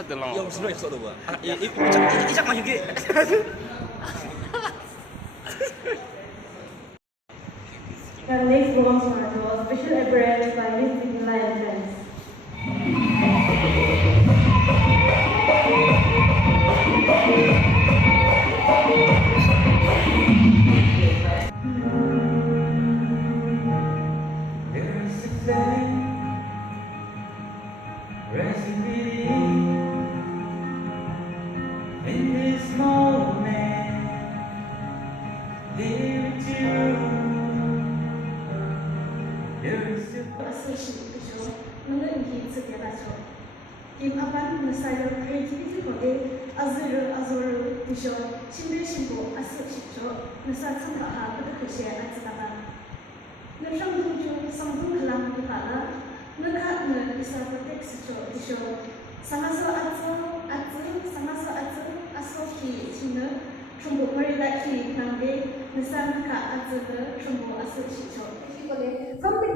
Asa dalam. Yang senang yang dua. Ijak maju ke. The next bonus was special appearance by Miss Sigla and friends. Kim apan mesaya creativity kode azur tisho chimbe shimbo asu chicho mesa tsanga ha pada khushe atsaka nasham tuju sambu khalam dipala nakha na isa protect tisho samaso aso ki china chumbo marila ki nambe mesa nakha azu chumbo asu chicho from the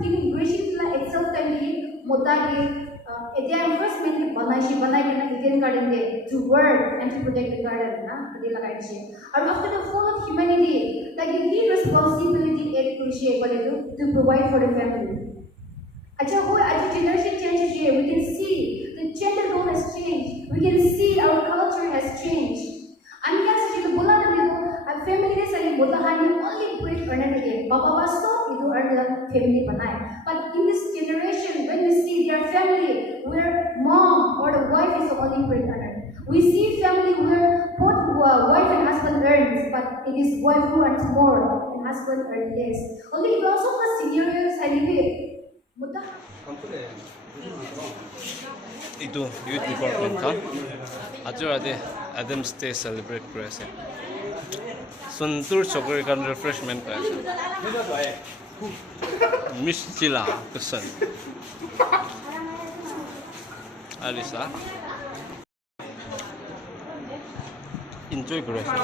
beginning Gracie itself can be modali Indian first mainly banai kena Indian garden day to work and to protect the garden na tadi lagai she and after the fall of humanity like the responsibility to provide for the family acha generation change here we can see the gender role has changed we can see our culture has changed and yes she bola na a family is a bola hani only bread earner again baba basto idu are the family banai but in this generation when we see their family where mom or the wife is the only bread earner we see family where both wife and husband earns but it is wife who earns more and husband earns less only it also the scenarios I live mudah Itu youth department kan? Ajar ada Adams Day celebrate kerasa. Suntur coklat kan refreshment kerasa. Miss Cila pesan. Alisa. Enjoy kerasa.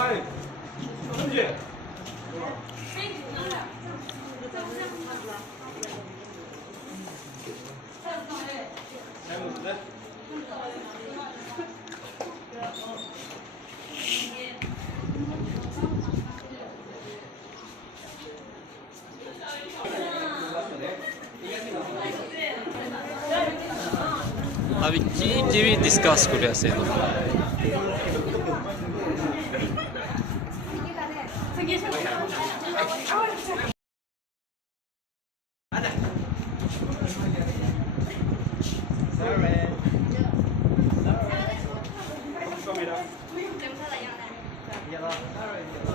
Abi TV discuss করে আছে তো Sorry.